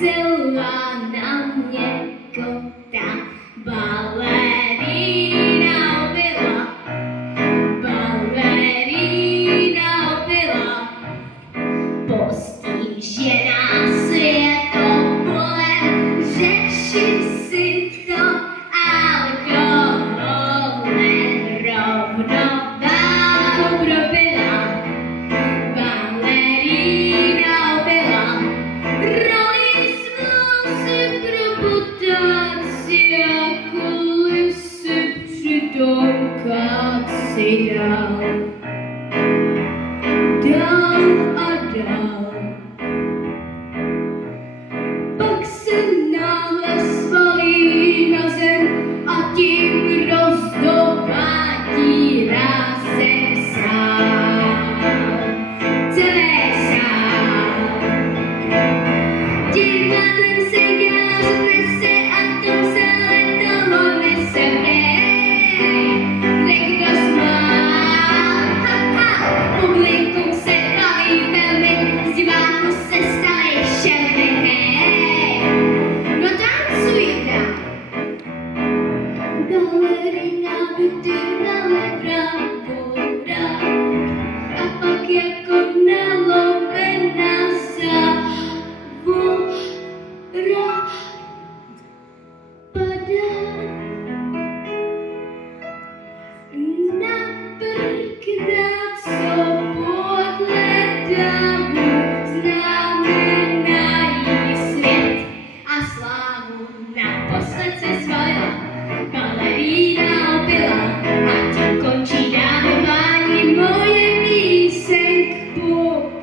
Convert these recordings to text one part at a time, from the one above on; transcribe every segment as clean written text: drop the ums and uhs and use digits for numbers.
celá na mě kota. Balerína opilá, balerína opilá, postižená světobolem, řeší si to alkoholem, rovnováhu propila. Balerína opilá, roli svou si proputaci a kulisy přitom káci dál. Dál a dál. Pak se náhle svalí na zem a tím rozdobádí rázem sál. Celý sál. Divadlem se gáz nese a v tom sále toho nese kde kdo smál. Publikum se baví velmi, z diváků se stali šelmy. No tancujte. Balerína vytýnala bravura a pak jako nalomená závora padá na prknách, co podle davu znamenají svět a slávu. Naposled se svojila balerína opilá a tím končí, dámy páni, moje píseň k popukání.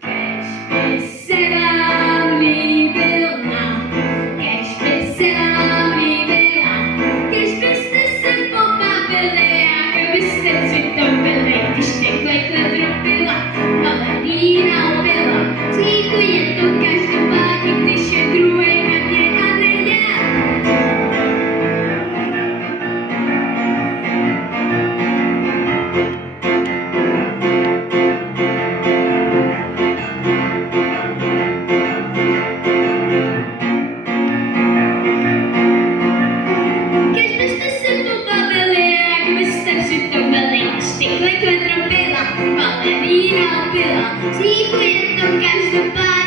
Kež by se vám líbila, kež by se vám líbila, kež byste se pobavili a kdybyste přitom byli, když takhle tropila. Balerína opilá, slýchuje to každopádně, když je druhej na mě a ne já. Kež byste se pobavili a kdybyste přitom byli, když takhle tropila. Balerína opilá, slýchuje to každopádně.